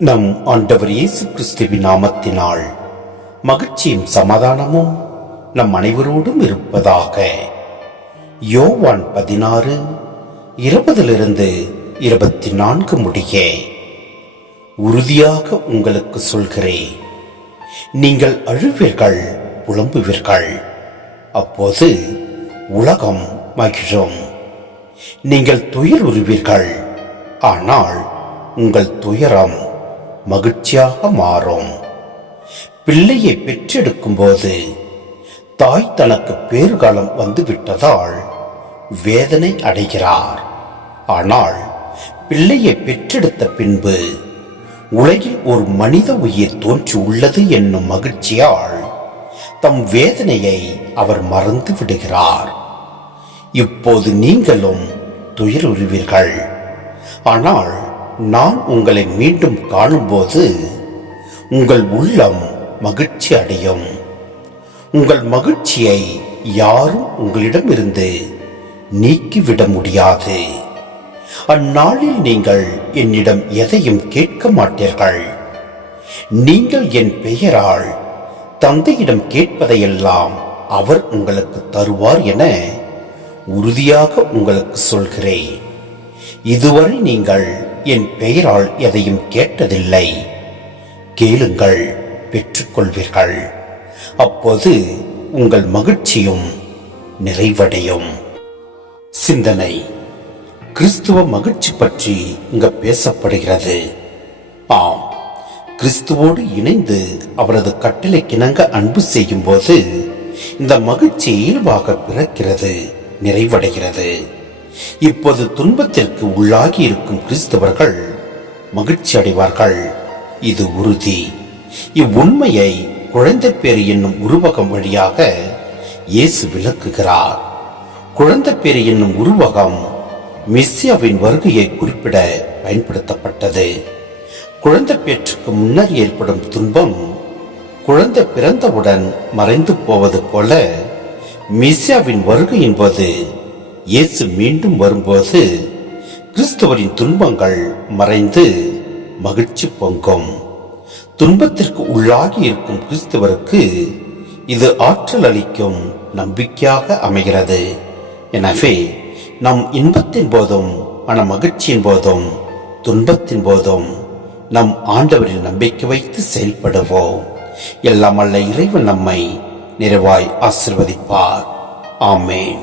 நம் ஆண்டவர் இயேசு கிறிஸ்துவின் நாமத்தினால் மகிழ்ச்சியும் சமாதானமும் நம் அனைவரோடும் இருப்பதாக. யோவான் 16:20-24 முடிய. உறுதியாக உங்களுக்கு சொல்கிறேன், நீங்கள் அழுவீர்கள், புலம்புவீர்கள், அப்போது உலகம் மகிழும். நீங்கள் துயருறுவீர்கள், ஆனால் உங்கள் துயரம் மகிழ்ச்சியாக மாறும். பிள்ளையை பெற்றெடுக்கும் போது தாய் தனக்கு பேறுகாலம் வந்துவிட்டதால் வேதனை அடைகிறார். ஆனால் பிள்ளையை பெற்றெடுத்த பின்பு உலகில் ஒரு மனித உயிர் தோன்றி உள்ளது என்னும் மகிழ்ச்சியால் தம் வேதனையை அவர் மறந்து விடுகிறார். இப்போது நீங்களும் துயருறுவீர்கள், ஆனால் நான் உங்களை மீண்டும் காணும்போது உங்கள் உள்ளம் மகிழ்ச்சி அடையும். உங்கள் மகிழ்ச்சியை யாரும் உங்களிடமிருந்து நீக்கிவிட முடியாது. அந்நாளில் நீங்கள் என்னிடம் எதையும் கேட்க மாட்டீர்கள். நீங்கள் என் பெயரால் தந்தையிடம் கேட்பதையெல்லாம் அவர் உங்களுக்கு தருவார் என உறுதியாக உங்களுக்கு சொல்கிறேன். இதுவரை நீங்கள் என் பெயரால் எதையும் கேட்டதில்லை. கேளுங்கள், பெற்றுக்கொள்வீர்கள். அப்போது உங்கள் மகிழ்ச்சியும் நிறைவடையும். சிந்தனை: கிறிஸ்துவ மகிழ்ச்சி பற்றி இங்கு பேசப்படுகிறது. ஆம், கிறிஸ்துவோடு இணைந்து அவரது கட்டளைக்கிணங்க அன்பு செய்யும் போது இந்த மகிழ்ச்சி இயல்பாக பிறக்கிறது, நிறைவடைகிறது. இப்போது துன்பத்திற்கு உள்ளாகி இருக்கும் கிறிஸ்தவர்கள் மகிழ்ச்சி அடைவார்கள், இது உறுதி. இவ்வுண்மையை குழந்தை பேறு என்னும் உருவகம் வழியாக இயேசு விளக்குகிறார். குழந்தை பேறு என்னும் உருவகம் மெஸ்ஸியாவின் வருகையை குறிப்பிட பயன்படுத்தப்பட்டது. குழந்தை பேற்றுக்கு முன்னர் ஏற்படும் துன்பம் குழந்தை பிறந்தவுடன் மறைந்து போவது போல, மெஸ்ஸியாவின் வருகையின் போது இயேசு மீண்டும் வரும்போது கிறிஸ்துவரின் துன்பங்கள் மறைந்து மகிழ்ச்சி பொங்கும். துன்பத்திற்கு உள்ளாகி இருக்கும் கிறிஸ்துவருக்கு இது ஆற்றல் அளிக்கும் நம்பிக்கையாக அமைகிறது. எனவே நம் இன்பத்தின் போதும் மன மகிழ்ச்சியின் போதும் துன்பத்தின் போதும் நம் ஆண்டவரில் நம்பிக்கை வைத்து செயல்படுவோம். எல்லாம் அல்ல இறைவன் நம்மை நிறைவாய் ஆசீர்வதிப்பார். ஆமென்.